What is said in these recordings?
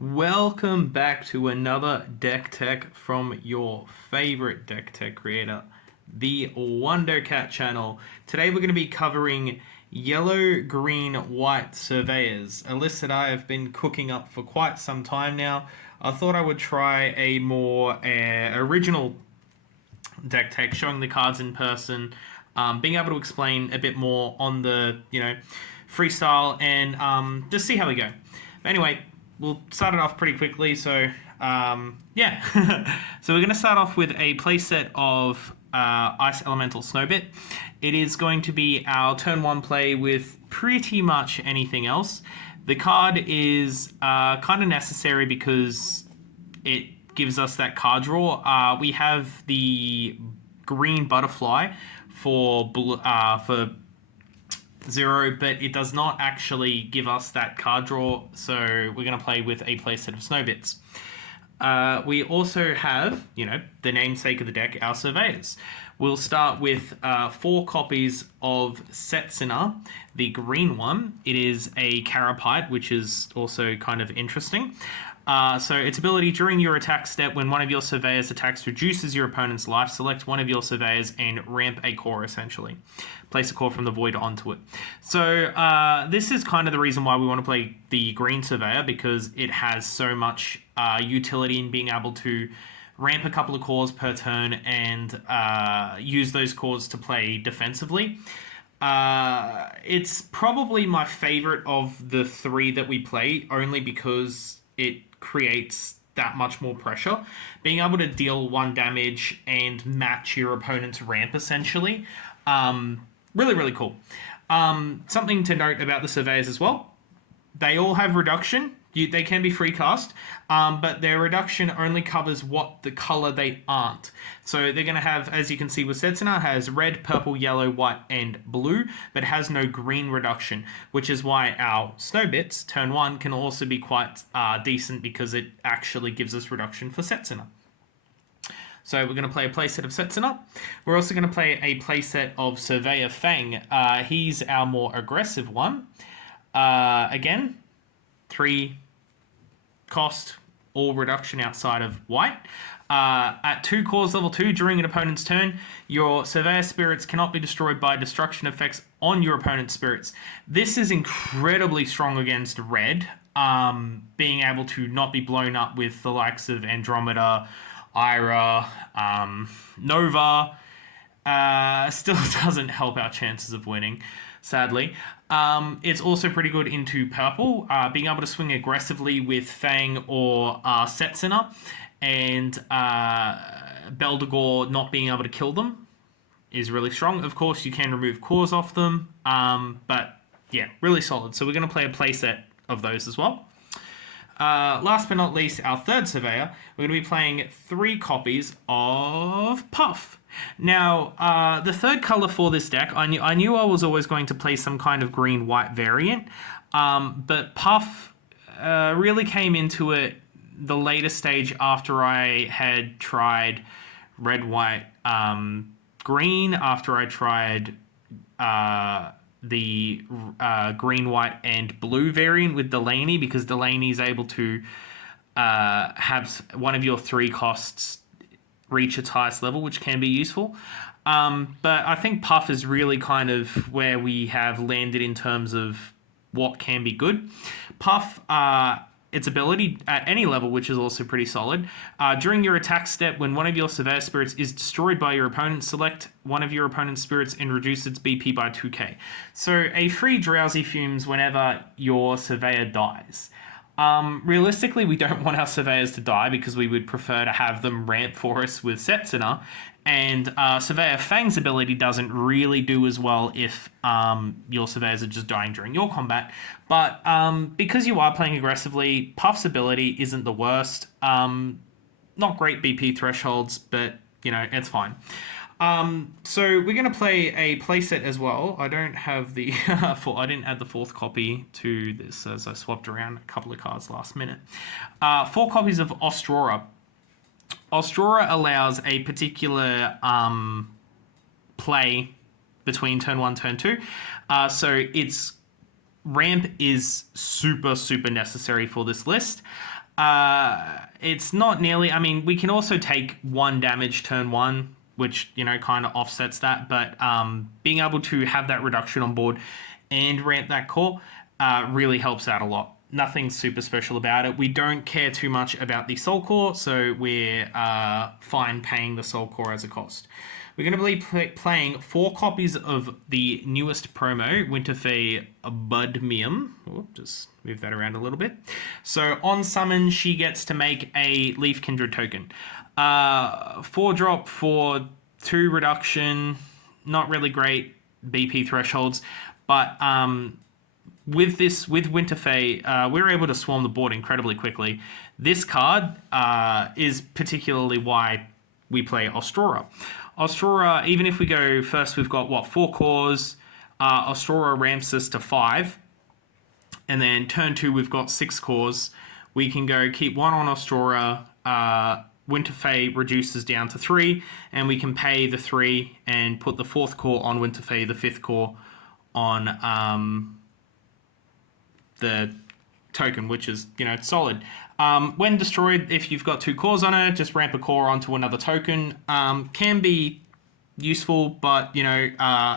Welcome back to another deck tech from your favorite deck tech creator, the Wonder Cat channel. Today we're going to be covering yellow, green, white surveyors, a list that I have been cooking up for quite some time now. I thought I would try a more original deck tech, showing the cards in person, being able to explain a bit more on the freestyle, and just see how we go. But anyway, we'll start it off pretty quickly. So yeah, so we're going to start off with a playset of Ice Elemental Snowbit. It is going to be our turn one play with pretty much anything else. The card is kind of necessary because it gives us that card draw. We have the green butterfly for 0, but it does not actually give us that card draw, so we're going to play with a playset of Snowbits. We also have, the namesake of the deck, our Surveyors. We'll start with 4 copies of Selesnya, the green one. It is a Carapace, which is also kind of interesting. So its ability: during your attack step, when one of your Surveyors attacks reduces your opponent's life, select one of your Surveyors and ramp a core, essentially. Place a core from the void onto it. So this is kind of the reason why we want to play the green Surveyor, because it has so much utility in being able to ramp a couple of cores per turn and use those cores to play defensively. It's probably my favorite of the 3 that we play, only because it creates that much more pressure. Being able to deal 1 damage and match your opponent's ramp, essentially. Really, really cool. Something to note about the Surveyors as well: they all have reduction. They can be free cast, but their reduction only covers what the color they aren't. So they're going to have, as you can see with Selesnya, has red, purple, yellow, white, and blue, but has no green reduction, which is why our Snowbits, turn 1, can also be quite decent, because it actually gives us reduction for Selesnya. So we're going to play a playset of Selesnya. We're also going to play a playset of Surveyor Fang. He's our more aggressive one. Again, 3 cost, all reduction outside of white. At 2 cores level 2, during an opponent's turn, your Surveyor spirits cannot be destroyed by destruction effects on your opponent's spirits. This is incredibly strong against red, being able to not be blown up with the likes of Andromeda, Ira, Nova. Still doesn't help our chances of winning, sadly. It's also pretty good into purple, being able to swing aggressively with Fang or Selesnya, and Beldegor not being able to kill them is really strong. Of course, you can remove cores off them, but yeah, really solid. So we're going to play a playset of those as well. Last but not least, our third Surveyor, we're going to be playing 3 copies of Puff. Now, the third color for this deck, I knew I was always going to play some kind of green-white variant, but Puff really came into it the later stage, after I had tried red, white, green, after I tried the green, white, and blue variant with Delaney, because Delaney is able to have one of your 3 costs reach its highest level, which can be useful. But I think Puff is really kind of where we have landed in terms of what can be good. Puff, its ability at any level, which is also pretty solid. During your attack step, when one of your Surveyor spirits is destroyed by your opponent, select one of your opponent's spirits and reduce its BP by 2k. So a free Drowsy Fumes whenever your Surveyor dies. Realistically, we don't want our Surveyors to die, because we would prefer to have them ramp for us with Selesnya, and Surveyor Fang's ability doesn't really do as well if your Surveyors are just dying during your combat. But because you are playing aggressively, Puff's ability isn't the worst. Not great BP thresholds, but it's fine. So we're going to play a playset as well. I don't have the I didn't add the 4th copy to this, as I swapped around a couple of cards last minute. 4 copies of Ostrora. Ostrora allows a particular play between turn 1 turn 2. So its ramp is super necessary for this list. It's not nearly. I mean, we can also take 1 damage turn 1, which, you know, kind of offsets that. But being able to have that reduction on board and ramp that core really helps out a lot. Nothing super special about it. We don't care too much about the soul core, so we're fine paying the soul core as a cost. We're going to be playing 4 copies of the newest promo, Winterfey Budmium. Oh, just move that around a little bit. So on summon, she gets to make a Leaf Kindred token. 4 drop for 2 reduction. Not really great BP thresholds, but with Winterfey, we're able to swarm the board incredibly quickly. This card is particularly why we play Aurora. Aurora, even if we go first, we've got 4 cores. Aurora ramps us to 5, and then turn 2 we've got 6 cores. We can go keep 1 on Aurora. Winterfey reduces down to 3, and we can pay the 3 and put the 4th core on Winterfey, the 5th core on the token, which is, you know, solid. When destroyed, if you've got 2 cores on her, just ramp a core onto another token. Can be useful, but, you know,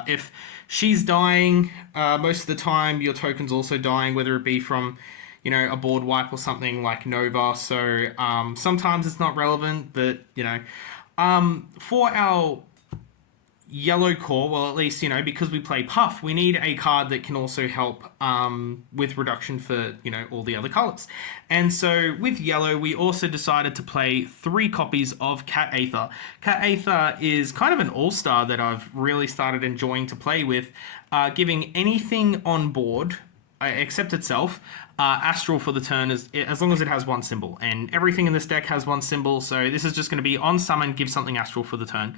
if she's dying, most of the time your token's also dying, whether it be from, you know, a board wipe or something like Nova. So sometimes it's not relevant, but, you know, for our yellow core, well, at least, you know, because we play Puff, we need a card that can also help with reduction for, you know, all the other colors. And so with yellow, we also decided to play 3 copies of Cat Aether. Cat Aether is kind of an all-star that I've really started enjoying to play with, giving anything on board except itself astral for the turn, as long as it has 1 symbol, and everything in this deck has 1 symbol, so this is just going to be on summon, give something astral for the turn.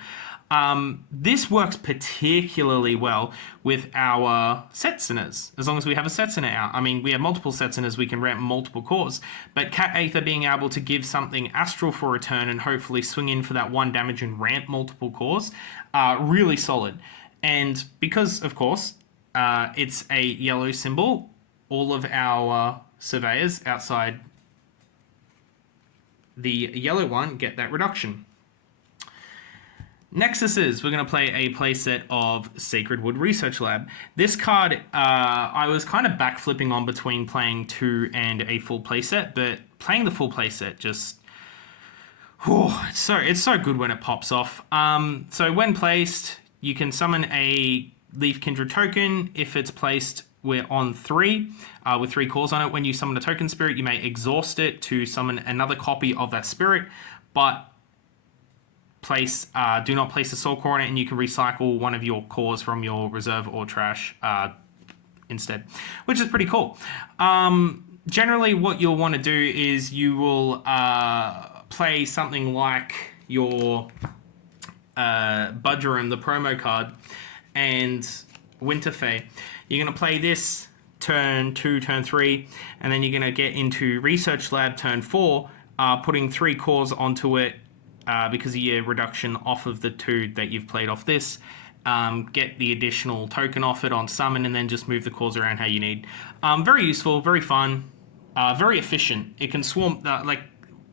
This works particularly well with our set sinners, as long as we have a set sinner out. I mean, we have multiple set sinners, we can ramp multiple cores, but Cat Aether being able to give something astral for a turn and hopefully swing in for that 1 damage and ramp multiple cores, really solid. And because, of course, it's a yellow symbol, all of our surveyors outside the yellow one get that reduction. Nexuses, we're going to play a playset of Sacred Wood Research Lab. This card, I was kind of backflipping on between playing 2 and a full playset, but playing the full playset just... it's so good when it pops off. So when placed, you can summon a Leaf Kindred token. If it's placed, we're on 3 with 3 cores on it. When you summon a token spirit, you may exhaust it to summon another copy of that spirit, but do not place a soul core on it, and you can recycle one of your cores from your reserve or trash instead, which is pretty cool. Generally, what you'll want to do is you will play something like your Budgerum, the promo card, and Winterfey. You're going to play this turn 2, turn 3, and then you're going to get into Research Lab turn 4, putting 3 cores onto it because of your reduction off of the 2 that you've played off this. Get the additional token off it on summon, and then just move the cores around how you need. Very useful, very fun, very efficient. It can swarm, like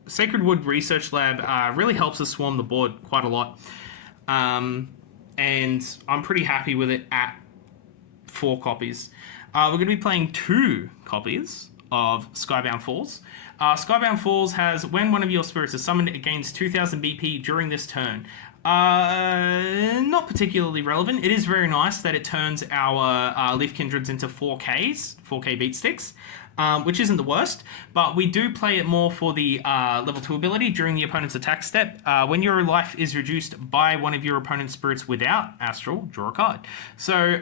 Sacred Wood Research Lab really helps us swarm the board quite a lot. And I'm pretty happy with it at 4 copies. We're going to be playing 2 copies of Skybound Falls. Skybound Falls has, when one of your spirits is summoned, it gains 2000 BP during this turn. Not particularly relevant. It is very nice that it turns our Leaf Kindreds into 4K beat sticks, which isn't the worst, but we do play it more for the level 2 ability during the opponent's attack step. When your life is reduced by one of your opponent's spirits without Astral, draw a card. So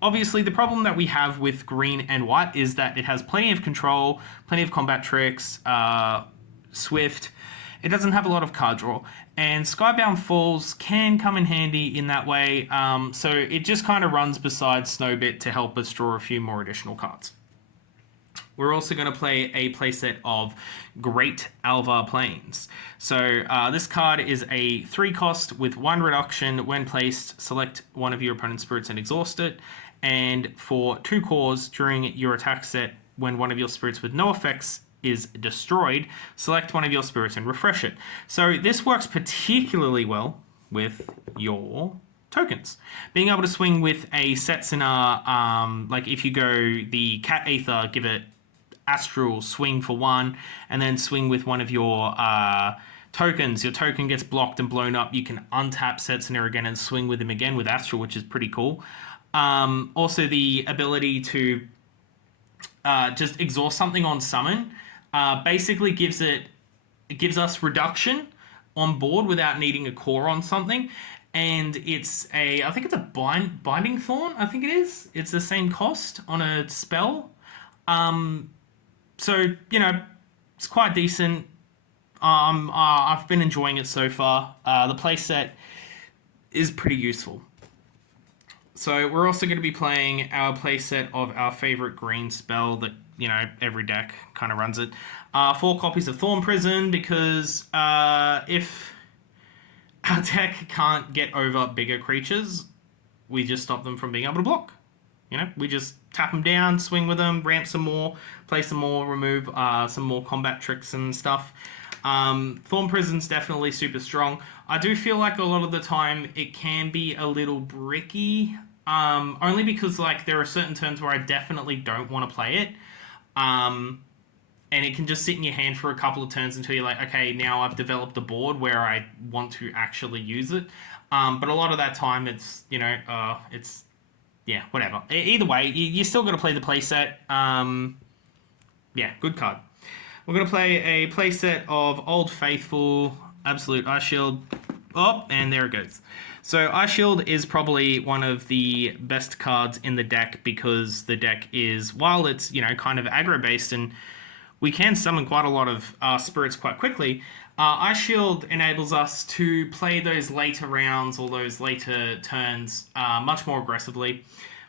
obviously the problem that we have with green and white is that it has plenty of control, plenty of combat tricks, swift. It doesn't have a lot of card draw, and Skybound Falls can come in handy in that way, so it just kind of runs beside Snowbit to help us draw a few more additional cards. We're also going to play a playset of Great Alvar Plains. So this card is a 3 cost with 1 reduction. When placed, select one of your opponent's spirits and exhaust it. And for 2 cores during your attack set, when one of your spirits with no effects is destroyed, select one of your spirits and refresh it. So this works particularly well with your tokens. Being able to swing with a selesnya, like if you go the Cat Aether, give it Astral, swing for 1, and then swing with one of your tokens. Your token gets blocked and blown up. You can untap selesnya again and swing with him again with Astral, which is pretty cool. Also, the ability to just exhaust something on summon basically gives us reduction on board without needing a core on something. And I think it's a binding thorn. I think it is. It's the same cost on a spell. So it's quite decent. I've been enjoying it so far. The playset is pretty useful. So we're also going to be playing our playset of our favorite green spell that, every deck kind of runs it. 4 copies of Thorn Prison, because if our deck can't get over bigger creatures, we just stop them from being able to block. We just tap them down, swing with them, ramp some more, play some more, remove some more combat tricks and stuff. Thorn Prison's definitely super strong. I do feel like a lot of the time it can be a little bricky, only because there are certain turns where I definitely don't want to play it, and it can just sit in your hand for a couple of turns until you're like, okay, now I've developed a board where I want to actually use it. But a lot of that time it's whatever. Either way, you still got to play the playset. Good card. We're going to play a playset of Old Faithful, Absolute Ice Shield. Oh, and there it goes. So Ice Shield is probably one of the best cards in the deck, because the deck is, while it's, kind of aggro-based and we can summon quite a lot of spirits quite quickly, Ice Shield enables us to play those later rounds or those later turns much more aggressively,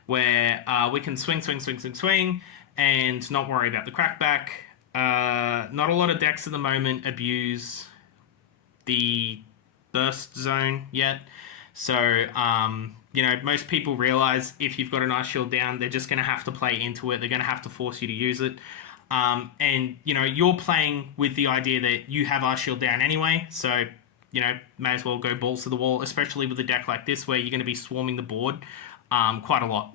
where we can swing, and not worry about the crackback. Not a lot of decks at the moment abuse the burst zone yet. So, most people realize if you've got an Ice Shield down, they're just going to have to play into it. They're going to have to force you to use it. And, you're playing with the idea that you have Ice Shield down anyway. So, may as well go balls to the wall, especially with a deck like this where you're going to be swarming the board quite a lot.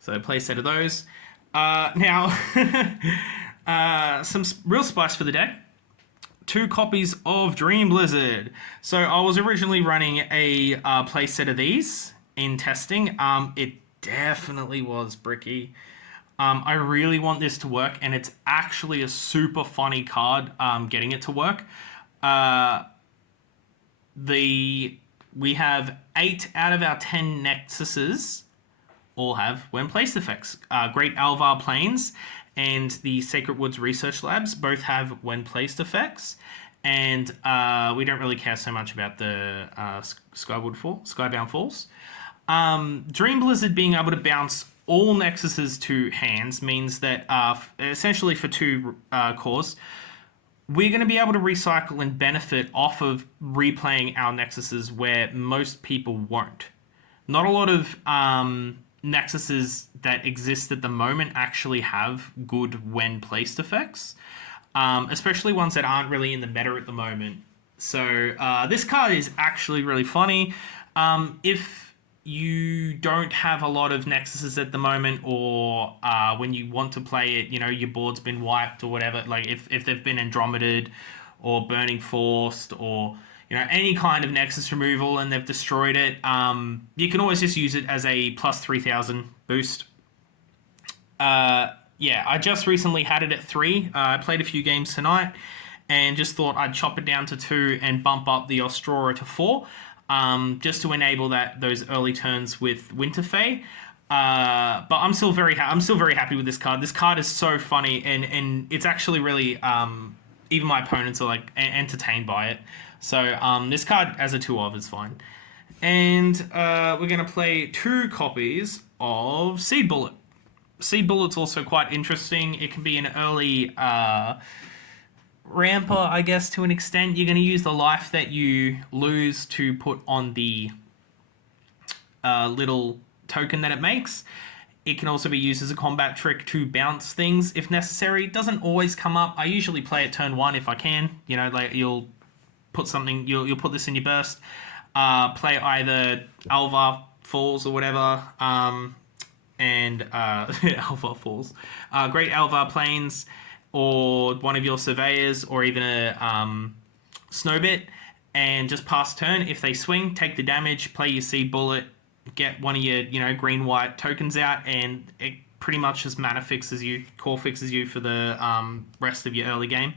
So, play a set of those. Now, some real spice for the deck. 2 copies of Dream Blizzard. So I was originally running a playset of these in testing. It definitely was bricky. I really want this to work, and it's actually a super funny card getting it to work. We have 8 out of our 10 Nexuses all have when placed effects. Great Alvar Plains and the Sacred Woods Research Labs both have when placed effects. And we don't really care so much about the Skybound Falls. Dream Blizzard being able to bounce all Nexuses to hands means that essentially for 2 cores, we're going to be able to recycle and benefit off of replaying our Nexuses where most people won't. Not a lot of Nexuses that exist at the moment actually have good when placed effects, especially ones that aren't really in the meta at the moment. So this card is actually really funny. If you don't have a lot of Nexuses at the moment, or when you want to play it, your board's been wiped or whatever, like if they've been Andromedaed or Burning Forced or any kind of Nexus removal and they've destroyed it, you can always just use it as a plus 3,000 boost. I just recently had it at 3. I played a few games tonight and just thought I'd chop it down to 2 and bump up the Aurora to 4, just to enable those early turns with Winterfey. But I'm still very happy with this card. This card is so funny, and it's actually really even my opponents are entertained by it. So this card as a 2 of is fine. And we're going to play 2 copies of Seed Bullet. Seed Bullet's also quite interesting. It can be an early ramper, I guess, to an extent. You're going to use the life that you lose to put on the little token that it makes. It can also be used as a combat trick to bounce things if necessary. It doesn't always come up. I usually play it turn 1 if I can. You know, like you'll put something, you'll put this in your burst. Play either Alvar Falls or whatever, and Alvar Falls, Great Alvar Plains, or one of your Surveyors, or even a Snowbit, and just pass turn. If they swing, take the damage, play your Seed Bullet, get one of your, green-white tokens out, and it pretty much just mana fixes you, core fixes you for the rest of your early game.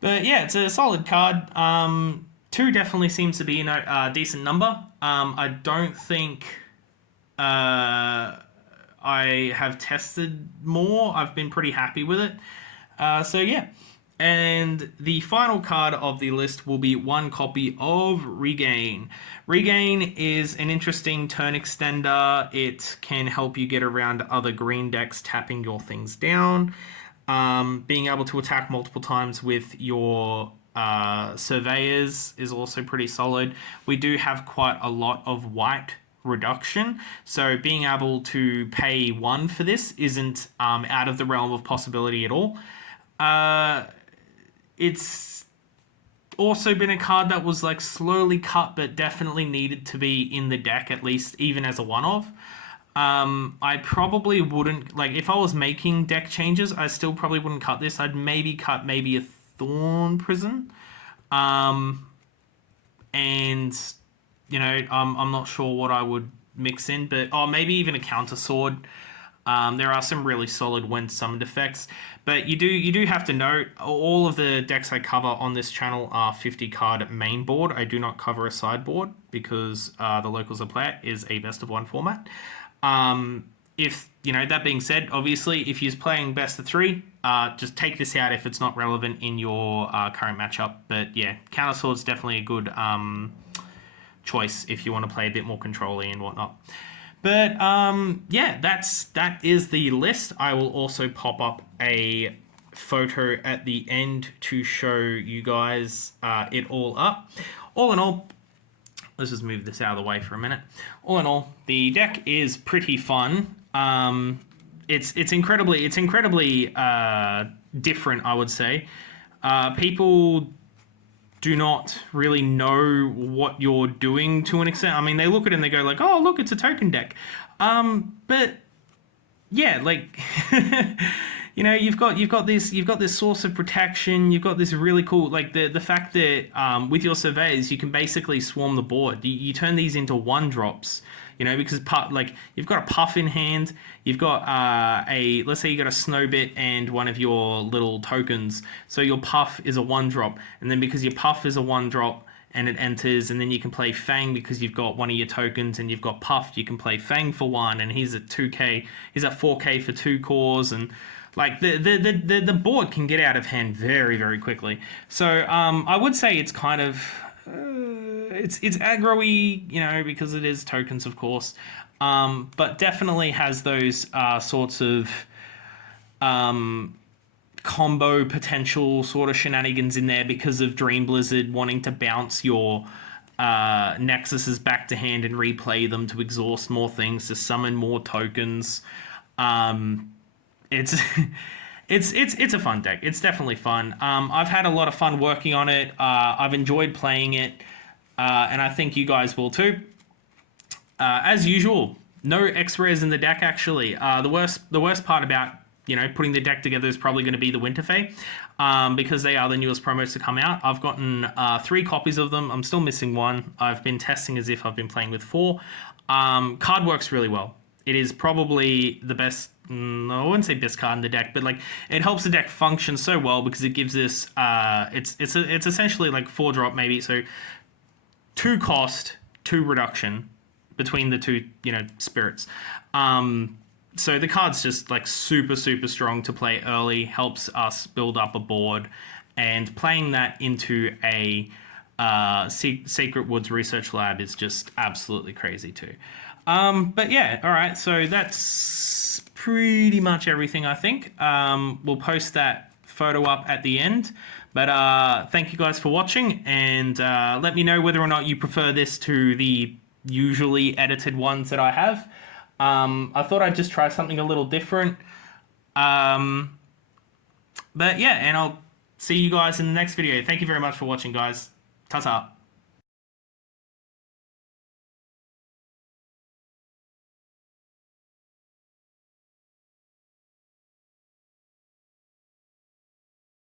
But yeah, it's a solid card. 2 definitely seems to be a decent number. I don't think I have tested more. I've been pretty happy with it. So yeah. And the final card of the list will be 1 copy of Regain. Regain is an interesting turn extender. It can help you get around other green decks tapping your things down. Being able to attack multiple times with your Surveyors is also pretty solid. We do have quite a lot of white reduction, so being able to pay 1 for this isn't out of the realm of possibility at all. It's also been a card that was like slowly cut, but definitely needed to be in the deck, at least even as a one-off. I probably wouldn't, like, if I was making deck changes, I still probably wouldn't cut this. I'd maybe cut maybe a Thorn Prison. And, I'm not sure what I would mix in, but, maybe even a Counter Sword. There are some really solid when summoned effects, but you do have to note all of the decks I cover on this channel are 50 card main board. I do not cover a sideboard because the Locals of Play is a best of 1 format. If that being said, obviously if you're playing best of 3, just take this out if it's not relevant in your current matchup. But yeah, Counter Sword's definitely a good choice if you want to play a bit more control-y and whatnot. But yeah, that is the list. I will also pop up a photo at the end to show you guys it all up. All in all, let's just move this out of the way for a minute. All in all, the deck is pretty fun. It's incredibly different, I would say. People do not really know what you're doing to an extent. I mean, they look at it and they go like, "Oh, look, it's a token deck." But yeah, like you've got this source of protection. You've got this really cool, like the fact that with your Surveyors you can basically swarm the board. You turn these into 1-drops. Because you've got a Puff in hand, you've got let's say you got a Snowbit and one of your little tokens. So your Puff is a 1-drop, and then because your Puff is a 1-drop and it enters, and then you can play Fang because you've got one of your tokens and you've got Puff. You can play Fang for 1, and he's at 2k, he's at 4k for 2 cores, and like the board can get out of hand very, very quickly. So I would say it's kind of it's aggro-y, because it is tokens, of course, but definitely has those sorts of combo potential sort of shenanigans in there because of Dream Blizzard wanting to bounce your Nexuses back to hand and replay them to exhaust more things, to summon more tokens. It's it's a fun deck. It's definitely fun. I've had a lot of fun working on it. I've enjoyed playing it, and I think you guys will too. As usual, no X-rares in the deck. Actually, the worst part about putting the deck together is probably going to be the Winterfey, because they are the newest promos to come out. I've gotten 3 copies of them. I'm still missing 1. I've been testing as if I've been playing with 4. Card works really well. It is probably the best. I wouldn't say best card in the deck, but like it helps the deck function so well because it gives this. It's essentially like 4-drop maybe. So 2 cost, 2 reduction between the 2 spirits. So the card's just like super strong to play early. Helps us build up a board, and playing that into a Secret Woods Research Lab is just absolutely crazy too. But yeah, all right. So that's pretty much everything, I think. We'll post that photo up at the end. But thank you guys for watching, and let me know whether or not you prefer this to the usually edited ones that I have. I thought I'd just try something a little different. But yeah, and I'll see you guys in the next video. Thank you very much for watching, guys. Ta-ta.